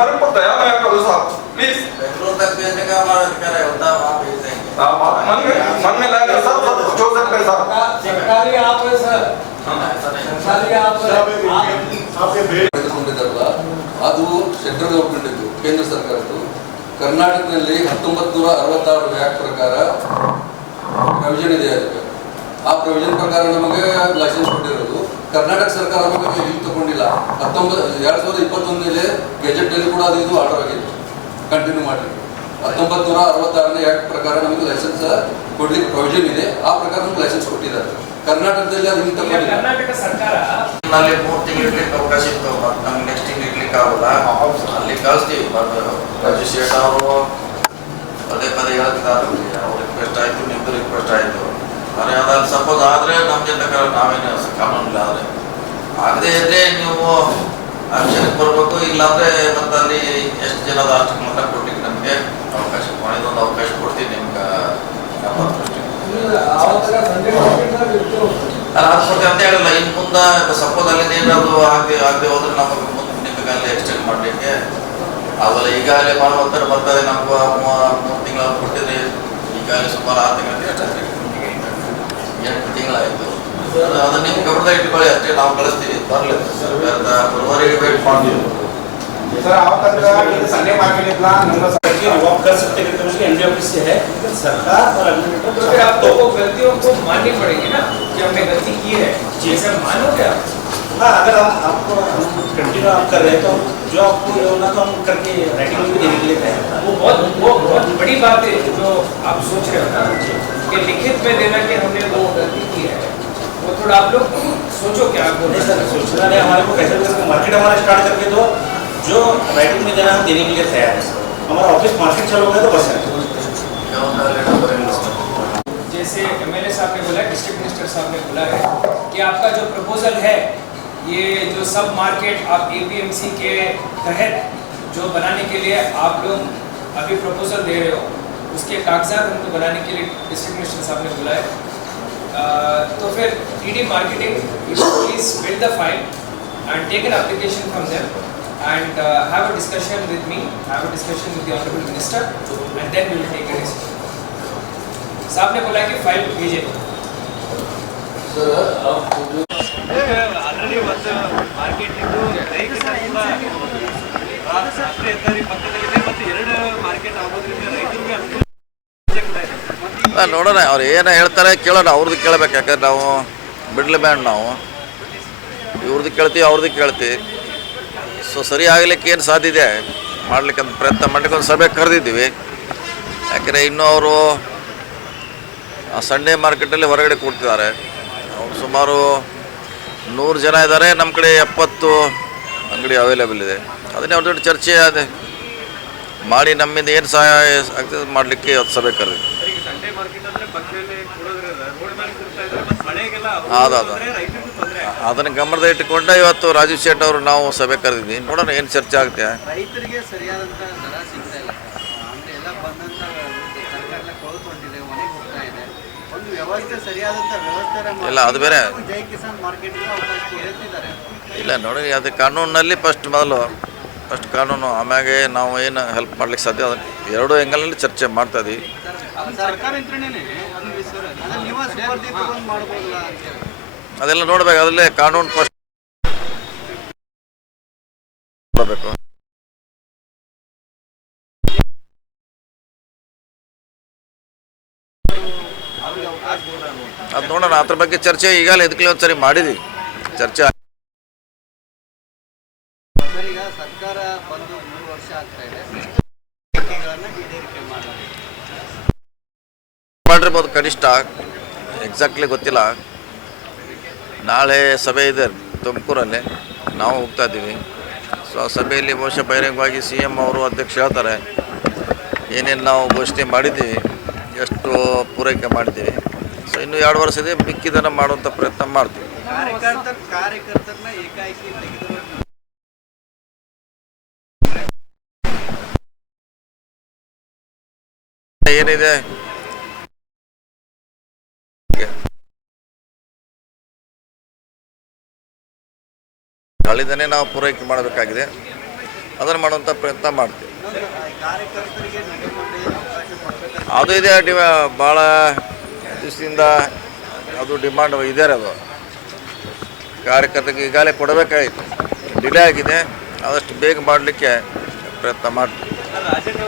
हमारे को दया माया करो साहब प्लीज। बेंगलुरु तक भेजने का हमारा अधिकार है, होता वहाँ भेज देंगे। मन में लाएंगे सब कुछ हो सकता है साहब। सरकारी आप है सर, सरकारी आप ತೆಗೆದುಕೊಂಡಿದ್ದಾರಲ್ಲ ಅದು ಸೆಂಟ್ರಲ್ ಗೌರ್ಮೆಂಟ್ ಇದು, ಕೇಂದ್ರ ಸರ್ಕಾರದ್ದು. ಕರ್ನಾಟಕದಲ್ಲಿ 1966 ಆಕ್ಟ್ ಪ್ರಕಾರ ಪ್ರೊವಿಷನ್ ಇದೆ. ಅದಕ್ಕೆ ಆ ಪ್ರೊವಿಷನ್ ಪ್ರಕಾರ ನಮಗೆ ಲೈಸೆನ್ಸ್ ಕೊಟ್ಟಿರೋದು. ಕರ್ನಾಟಕ ಸರ್ಕಾರ ನಮಗೆ ಇಲ್ಲಿ ತಗೊಂಡಿಲ್ಲ. 2021 ಗೆಜೆಟ್ನಲ್ಲಿ ಕೂಡ ಅದು ಇದು ಆರ್ಡರ್ ಆಗಿತ್ತು, ಕಂಟಿನ್ಯೂ ಮಾಡಲಿಕ್ಕೆ. 1966 ಆಕ್ಟ್ ಪ್ರಕಾರ ನಮಗೆ ಲೈಸೆನ್ಸ್ ಕೊಡ್ಲಿಕ್ಕೆ ಪ್ರೊವಿಷನ್ ಇದೆ. ಆ ಪ್ರಕಾರ ನಮ್ಗೆ ಲೈಸೆನ್ಸ್ ಕೊಟ್ಟಿದ್ದಾರೆ. ಕರ್ನಾಟಕದಲ್ಲಿ ಅದು ಇಲ್ಲಿ ತಗೊಂಡಿಲ್ಲ. ಕರ್ನಾಟಕ ಸರ್ಕಾರ ನಲ್ಲಿ 3 ತಿಂಗಳು ಇಡ್ಲಿಕ್ಕೆ ಅವಕಾಶ ಇತ್ತು, ಮತ್ತು ನಮ್ಗೆ ನೆಕ್ಸ್ಟ್ ತಿಂಗಳು ಇಡ್ಲಿಕ್ಕೆ ಆಗೋಲ್ಲ. ಅಲ್ಲಿ ಕಳಿಸ್ತೀವಿ. ರಾಜು ಶೇಟ್ ಅವರು ಪದೇ ಪದೇ ಹೇಳ್ತಿದ್ದಾರೆ, ಅವ್ರ ರಿಕ್ವೆಸ್ಟ್ ಆಯಿತು, ನಿಮ್ಮದು ರಿಕ್ವೆಸ್ಟ್ ಆಯಿತು. ಆದರೆ ಅದಾದ ಸಪೋಸ್ ಆದರೆ ನಮ್ಮ ಜೊತೆ ನಾವೇನು ಕಾನೂನಿಲ್ಲ. ಆದರೆ ಆಗದೇ ಇದ್ದರೆ ನೀವು ಆಕ್ಷನ್ಗೆ ಬರಬೇಕು. ಇಲ್ಲಾಂದರೆ ಮತ್ತು ಅಲ್ಲಿ ಎಷ್ಟು ಜನದ ಅಷ್ಟು ಮಾತ್ರ ಕೊಡ್ಲಿಕ್ಕೆ ನಮಗೆ ಅವಕಾಶ, ಕೊನೆದೊಂದು ಅವಕಾಶ ಕೊಡ್ತೀವಿ ನಿಮ್ಗೆ. ಕೊಡ್ತೀವಿ ಅಂತ ಹೇಳಿಲ್ಲ. ಇನ್ನು ಮುಂದೆ ಸಪೋಸ್ ಅಲ್ಲಿ ಏನಾದ್ರು ಆಗದೆ ಹೋದ್ರೆ ನಮಗೆ ಮುಂದೆ ನಿಮಗೆ ಅಲ್ಲಿ ಎಕ್ಸ್ಟೆಂಡ್ ಮಾಡಲಿಕ್ಕೆ ಆಗೋಲ್ಲ. ಈಗಾಗಲೇ ಭಾಳ ಒತ್ತಡ ಬರ್ತದೆ. ನಮ್ಗೆ 3 ತಿಂಗಳ ಕೊಟ್ಟಿದ್ರೆ ಈಗಾಗಲೇ ಸುಮಾರು 6 ತಿಂಗಳ 8 ತಿಂಗಳಾಯಿತು. ಅದನ್ನು ನಿಮ್ಮ ಗಮನದಾಗ ಇಟ್ಕೊಳ್ಳಿ ಅಷ್ಟೇ. ನಾವು ಕಳಿಸ್ತೀವಿ, ಬರಲಿ ಸರ್ಕಾರದ ಬರುವವರೆಗೆ ವೇಟ್ ಮಾಡ್ತೀವಿ. सर आप तक संडे मार्केट प्लान वॉक कर सकते हैं तो उसकी एनडीओपी से है सरकार और एडमिनिस्ट्रेटर। तो फिर आपको वो गलतियों को माननी पड़ेगी ना कि हमने गलती की है। जी सर, मानोगे आप? हाँ, अगर आपको कंटिन्यू आप कर रहे हैं तो जो आपको ये होना तो हम करके राइटिंग में देने के लिए तैयार हैं। वो बहुत बड़ी बात है जो आप सोच रहे हो ना, कि लिखित में देना कि हमने वो गलती की है। वो थोड़ा आप लोग सोचो क्या आप बोल रहे नहीं सर, सोचना नहीं। हमारे को कैसे मार्केट हमारा स्टार्ट करके दो, जो राइटिंग में देना हम देने के लिए तैयार है। हमारा ऑफिस मार्केट चालू होगा तो बस है। जैसे एमएलए साहब ने बोला, डिस्ट्रिक्ट मिनिस्टर साहब ने बोला है कि आपका जो प्रपोजल है, ये जो सब मार्केट आप एपीएमसी के तहत जो बनाने के लिए आप लोग अभी प्रपोजल दे रहे हो, उसके कागजात हमको बनाने के लिए डिस्ट्रिक्ट मिनिस्टर साहब ने बोला है। तो फिर TD marketing please build the file and take an application from them and have a discussion with me, have a discussion with the honorable minister, and then we will take a decision. साहब ने बोला कि file भेजे। Sir already ಒಂದು market ಇದ್ದು ರೈತರು ಕೂಡ ರಾಷ್ಟ್ರೀಯ ಹೆದ್ದಾರಿ ಪಕ್ಕದಲ್ಲಿದೆ ಮತ್ತು 2 ಮಾರ್ಕೆಟ್ ಆಗೋದ್ರಿಂದ ರೈತರಿಗೆ ಅನುಕೂಲ ಕೂಡ ಇದೆ. ನೋಡೋಣ ಅವ್ರು ಏನು ಹೇಳ್ತಾರೆ ಕೇಳೋಣ. ಅವ್ರದ್ದು ಕೇಳಬೇಕು, ಯಾಕಂದ್ರೆ ನಾವು ಬಿಡ್ಲೇಬೇಡ. ನಾವು ಇವ್ರದ್ದು ಕೇಳ್ತೀವಿ, ಅವ್ರದ್ದು ಕೇಳ್ತೀವಿ. ಸೊ ಸರಿ ಆಗಲಿಕ್ಕೆ ಏನು ಸಾಧ್ಯತೆ ಮಾಡ್ಲಿಕ್ಕೆ ಅಂತ ಪ್ರಯತ್ನ ಮಾಡಲಿಕ್ಕೆ ಒಂದು ಸಭೆ ಕರೆದಿದ್ದೀವಿ. ಯಾಕೆಂದರೆ ಇನ್ನೂ ಅವರು ಸಂಡೇ ಮಾರ್ಕೆಟಲ್ಲಿ ಹೊರಗಡೆ ಕೊಡ್ತಿದ್ದಾರೆ. ಅವ್ರು ಸುಮಾರು 100 ಜನ ಇದ್ದಾರೆ. ನಮ್ಮ ಕಡೆ 70 ಅಂಗಡಿ ಅವೈಲೇಬಲ್ ಇದೆ. ಅದನ್ನೇ ಅವ್ರ ಜೊತೆ ಚರ್ಚೆ ಅದೇ ಮಾಡಿ ನಮ್ಮಿಂದ ಏನು ಸಹಾಯ ಆಗ್ತದೆ ಮಾಡಲಿಕ್ಕೆ ಅದು ಸಭೆ ಕರೆದಿದ್ವಿ. ಅದನ್ನು ಗಮನದ ಇಟ್ಟುಕೊಂಡು ಇವತ್ತು ರಾಜೀವ್ ಶೇಟ್ ಅವರು ನಾವು ಸಭೆ ಕರೆದಿದ್ವಿ. ನೋಡೋಣ ಏನು ಚರ್ಚೆ ಆಗುತ್ತೆ. ರೈತರಿಗೆ ಸರಿಯಾದಂಥ ದರ ಸಿಗ್ತಾ ಇಲ್ಲ. ಅಂದರೆ ಎಲ್ಲ ಬಂದಂಥ ಸರ್ಕಾರ ಕಳ್ಕೊಂಡಿದೆ, ಒಣಗಿ ಹೋಗ್ತಾ ಇದೆ. ಒಂದು ವ್ಯವಸ್ಥೆ ಸರಿಯಾದಂಥ ವ್ಯವಸ್ಥೆ ಇಲ್ಲ, ಅದು ಬೇರೆ. ಜೈ ಕಿಸಾನ್ ಮಾರ್ಕೆಟ್ಗೆ ಅವಕಾಶ ಹೇಳ್ತಿದ್ದಾರೆ. ಇಲ್ಲ ನೋಡಿ, ಅದು ಕಾನೂನಲ್ಲಿ ಫಸ್ಟ್ ಕಾನೂನು, ಆಮ್ಯಾಗೆ ನಾವು ಏನು ಹೆಲ್ಪ್ ಮಾಡ್ಲಿಕ್ಕೆ ಸಾಧ್ಯ ಅದನ್ನು 2 ಆ್ಯಂಗಲಲ್ಲಿ ಚರ್ಚೆ ಮಾಡ್ತಾಯಿದ್ವಿ. ಸರ್ಕಾರ ಯಂತ್ರಣೆನೇ ಅದನ್ನು ನೀವು ಸ್ಪರ್ಧೆ ತಗೊಂಡು ಮಾಡ್ಬೋದಲ್ಲ ಅಂತೇಳಿ ಅದೆಲ್ಲ ನೋಡ್ಬೇಕು. ಅದರಲ್ಲೇ ಕಾನೂನು ಫಸ್ಟ್ ನೋಡಬೇಕು. ಅದು ನೋಡೋಣ. ಅದ್ರ ಬಗ್ಗೆ ಚರ್ಚೆ ಈಗಾಗಲೇ ಇದಕ್ಕೆ ಒಂದ್ಸರಿ ಮಾಡಿದ್ವಿ ಚರ್ಚೆ. ಈಗ ಸರ್ಕಾರ ಬಂದು 3 ವರ್ಷ ಆಗ್ತಾ ಇದೆ. ಮಾಡಿರ್ಬೋದು ಕನಿಷ್ಠ, ಎಕ್ಸಾಕ್ಟ್ಲಿ ಗೊತ್ತಿಲ್ಲ. ನಾಳೆ ಸಭೆ ಇದೆ ತುಮಕೂರಲ್ಲಿ, ನಾವು ಹೋಗ್ತಾ ಇದ್ದೀವಿ. ಸೊ ಆ ಸಭೆಯಲ್ಲಿ ಬಹುಶಃ ಬಹಿರಂಗವಾಗಿ CM ಅವರು ಅಧ್ಯಕ್ಷ ಹೇಳ್ತಾರೆ ಏನೇನು ನಾವು ಘೋಷಣೆ ಮಾಡಿದ್ದೀವಿ, ಎಷ್ಟು ಪೂರೈಕೆ ಮಾಡಿದ್ದೀವಿ. ಸೊ ಇನ್ನೂ 2 ವರ್ಷ ಇದೆ, ಮಿಕ್ಕಿದನ್ನು ಮಾಡುವಂಥ ಪ್ರಯತ್ನ ಮಾಡ್ತೀವಿ. ಕಾರ್ಯಕರ್ತರನ್ನ ಏಕಾಏಕಿ ತೆಗೆದು ಏನಿದೆ ಗಳಿಂದನೇ ನಾವು ಪೂರೈಕೆ ಮಾಡಬೇಕಾಗಿದೆ. ಅದನ್ನು ಮಾಡುವಂಥ ಪ್ರಯತ್ನ ಮಾಡ್ತೀವಿ. ಕಾರ್ಯಕರ್ತರಿಗೆ ನಡೆಯುವಂತೆ ಅವಕಾಶ ಕೊಡಬೇಕು. ಅದು ಇದೆ ಭಾಳ ದಿವಸದಿಂದ ಅದು ಡಿಮಾಂಡ್ ಇದೆ ಅದು ಕಾರ್ಯಕರ್ತರಿಗೆ ಈಗಾಗಲೇ ಕೊಡಬೇಕಾಗಿತ್ತು, ಡಿಲೇ ಆಗಿದೆ. ಆದಷ್ಟು ಬೇಗ ಮಾಡಲಿಕ್ಕೆ ಪ್ರಯತ್ನ ಮಾಡ್ತೀವಿ. ರಾಜಣ್ಣ